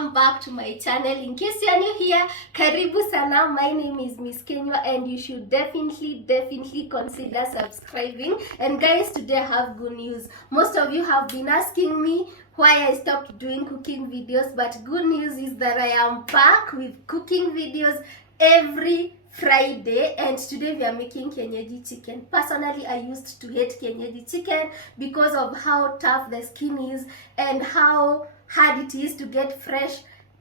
welcome back to my channel. In case you are new here, karibu sana. My name is Miss Kenya and you should definitely consider subscribing. And guys, today I have good news. Most of you have been asking me why I stopped doing cooking videos, but good news is that I am back with cooking videos every Friday, and today we are making Kienyeji chicken. Personally, I used to hate Kienyeji chicken because of how tough the skin is and how hard it is to get fresh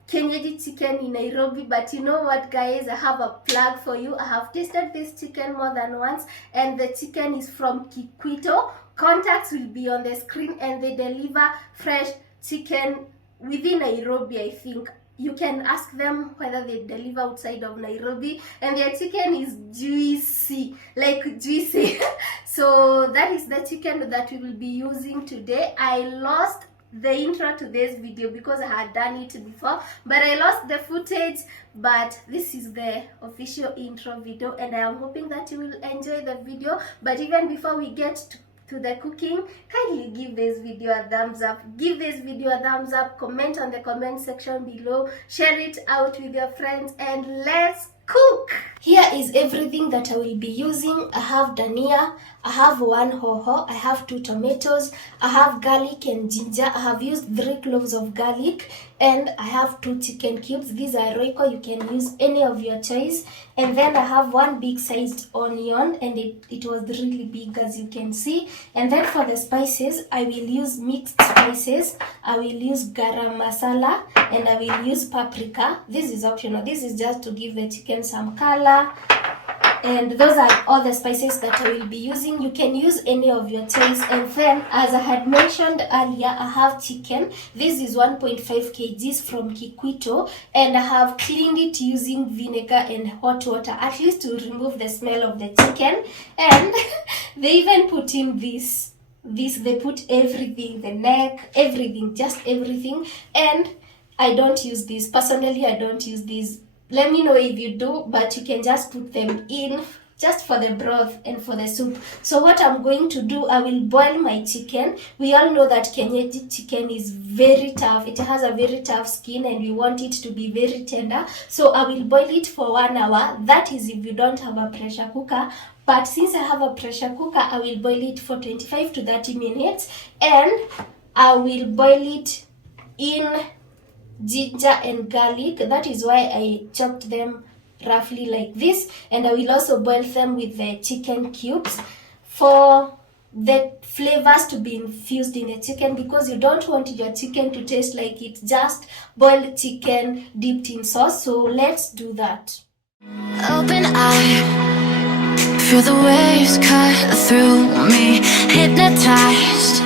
Kienyeji chicken in Nairobi. But you know what, guys, I have a plug for you. I have tasted this chicken more than once, and the chicken is from Kikwito. Contacts will be on the screen, and they deliver fresh chicken within Nairobi, I think. You can ask them whether they deliver outside of Nairobi, and their chicken is juicy, like juicy. So that is the chicken that we will be using today. I lost the intro to this video because I had done it before, but I lost the footage. But this is the official intro video, and I am hoping that you will enjoy the video. But even before we get to the cooking, kindly give this video a thumbs up. Give this video a thumbs up, comment on the comment section below, share it out with your friends, and let's cook. Here is everything that I will be using. I have dania, I have 1 hoho, I have 2 tomatoes, I have garlic and ginger. I have used 3 cloves of garlic, and I have 2 chicken cubes. These are Royco, you can use any of your choice. And then I have 1 big sized onion, and it was really big, as you can see. And then for the spices, I will use mixed spices. I will use garam masala, and I will use paprika. This is optional. This is just to give the chicken some color. And those are all the spices that I will be using. You can use any of your choice. And then, as I had mentioned earlier, I have chicken. This is 1.5 kgs from Kikwito, and I have cleaned it using vinegar and hot water, at least to remove the smell of the chicken. And they even put in this, they put everything, the neck, everything, just everything. And I don't use this. Personally, I don't use these. Let me know if you do, but you can just put them in just for the broth and for the soup. So what I'm going to do, I will boil my chicken. We all know that Kienyeji chicken is very tough. It has a very tough skin, and we want it to be very tender. So I will boil it for 1 hour. That is if you don't have a pressure cooker. But since I have a pressure cooker, I will boil it for 25 to 30 minutes. And I will boil it in ginger and garlic. That is why I chopped them roughly like this. And I will also boil them with the chicken cubes for the flavors to be infused in the chicken, because you don't want your chicken to taste like it's just boiled chicken dipped in sauce. So let's do that. Open eye, feel the waves cut through me, hypnotized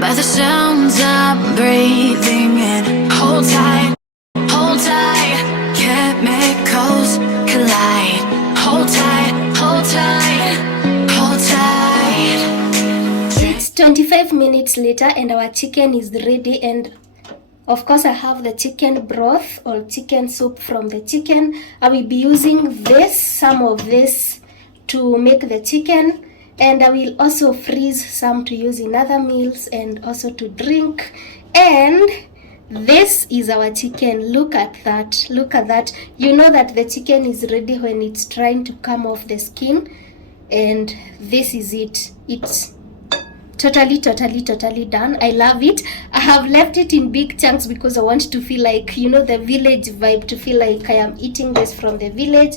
by the sounds I'm breathing in. Hold tight, chemicals collide. Hold tight, hold tight, hold tight. It's 25 minutes later, and our chicken is ready. And of course, I have the chicken broth or chicken soup from the chicken. I will be using some of this to make the chicken. And I will also freeze some to use in other meals and also to drink. And this is our chicken. Look at that. Look at that. You know that the chicken is ready when it's trying to come off the skin. And this is it. It's totally done. I love it. I have left it in big chunks because I want to feel like, you know, the village vibe, to feel like I am eating this from the village.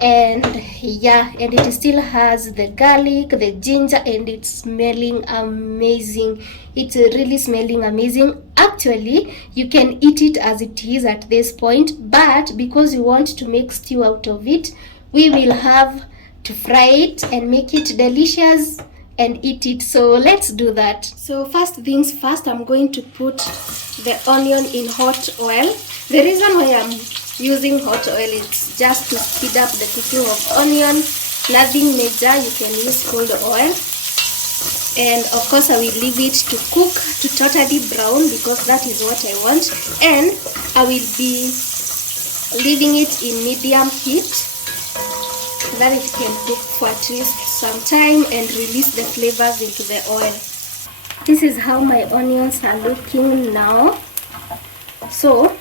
And yeah, and it still has the garlic, the ginger, and it's smelling amazing. It's really smelling amazing. Actually, you can eat it as it is at this point, but because we want to make stew out of it, we will have to fry it and make it delicious and eat it. So let's do that. So first things first, I'm going to put the onion in hot oil. The reason why I'm using hot oil is just to speed up the cooking of onion. Nothing major. You can use cold oil. And of course, I will leave it to cook to totally brown, because that is what I want. And I will be leaving it in medium heat so that it can cook for at least some time and release the flavors into the oil. This is how my onions are looking now. So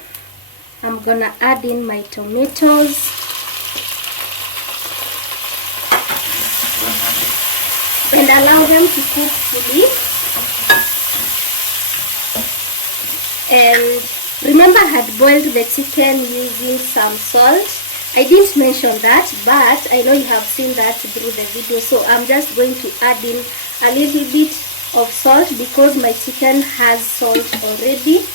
I'm gonna add in my tomatoes. And allow them to cook fully. And remember, I had boiled the chicken using some salt. I didn't mention that, but I know you have seen that through the video, so I'm just going to add in a little bit of salt because my chicken has salt already.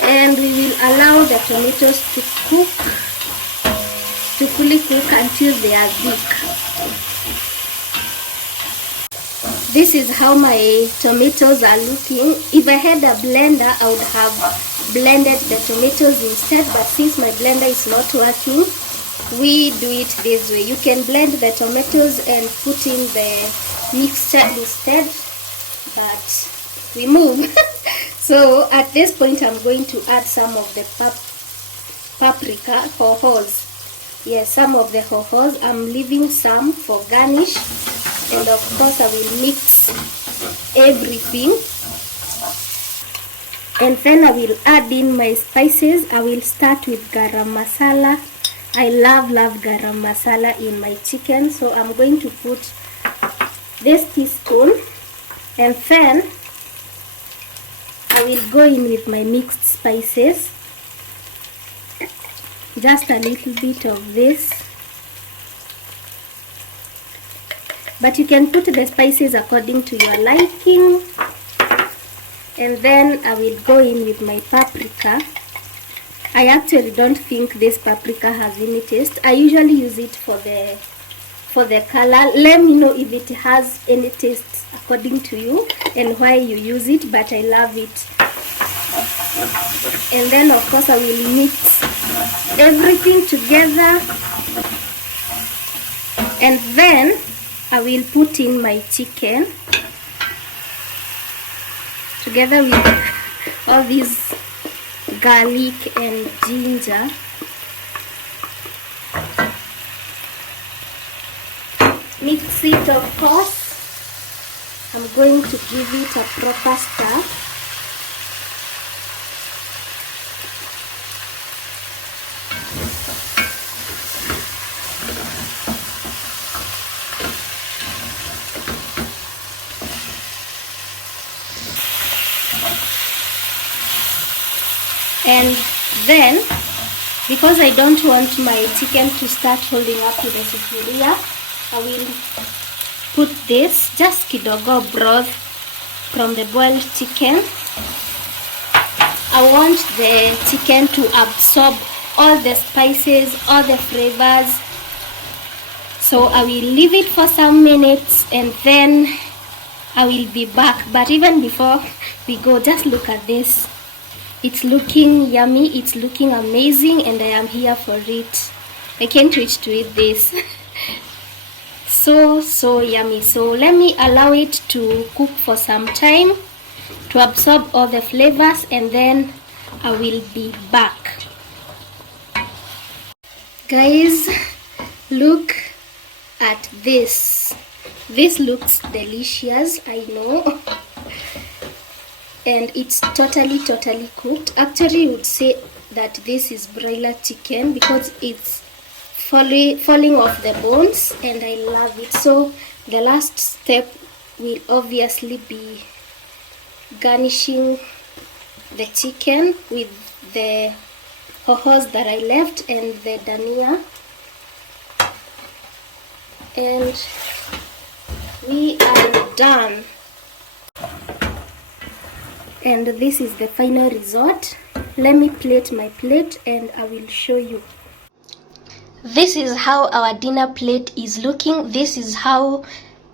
And we will allow the tomatoes to cook, to fully cook until they are thick. This is how my tomatoes are looking. If I had a blender, I would have blended the tomatoes instead, but since my blender is not working, we do it this way. You can blend the tomatoes and put in the mixture instead, but we move. So at this point, I'm going to add some of the paprika hohos. Yes, some of the hohos. I'm leaving some for garnish. And of course I will mix everything, and then I will add in my spices. I will start with garam masala. I love garam masala in my chicken, so I'm going to put this teaspoon, and then I will go in with my mixed spices, just a little bit of this. But you can put the spices according to your liking. And then I will go in with my paprika. I actually don't think this paprika has any taste. I usually use it for the color. Let me know if it has any taste according to you and why you use it, but I love it. And then of course I will mix everything together, and then I will put in my chicken together with all this garlic and ginger. Mix it, of course. I'm going to give it a proper stir. And then, because I don't want my chicken to start holding up to the sufuria, I will put this, just kidogo broth from the boiled chicken. I want the chicken to absorb all the spices, all the flavors. So I will leave it for some minutes and then I will be back. But even before we go, just look at this. It's looking yummy, it's looking amazing, and I am here for it. I can't wait to eat this. So yummy. So let me allow it to cook for some time to absorb all the flavors, and then I will be back. Guys, look at this. This looks delicious, I know. And it's totally cooked. Actually, you would say that this is broiler chicken because it's falling off the bones, and I love it. So the last step will obviously be garnishing the chicken with the hohos that I left and the dania, and we are done. And this is the final result. Let me plate my plate and I will show you. This is how our dinner plate is looking. This is how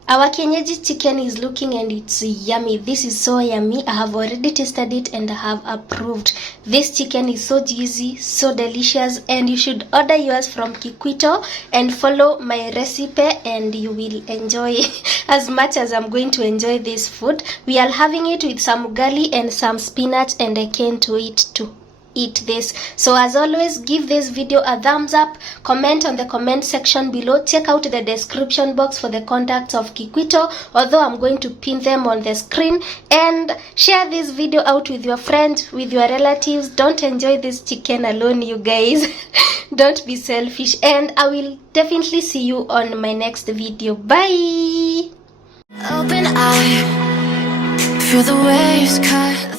our Kienyeji chicken is looking, and it's yummy. This is so yummy. I have already tasted it and I have approved. This chicken is so juicy, so delicious, and you should order yours from Kikwito and follow my recipe and you will enjoy as much as I'm going to enjoy this food. We are having it with some ugali and some spinach, and I can't wait to eat this. So as always, give this video a thumbs up, comment on the comment section below, check out the description box for the contacts of Kikwito, although I'm going to pin them on the screen, and share this video out with your friends, with your relatives. Don't enjoy this chicken alone, you guys. Don't be selfish, and I will definitely see you on my next video. Bye. Open eye, feel the waves cut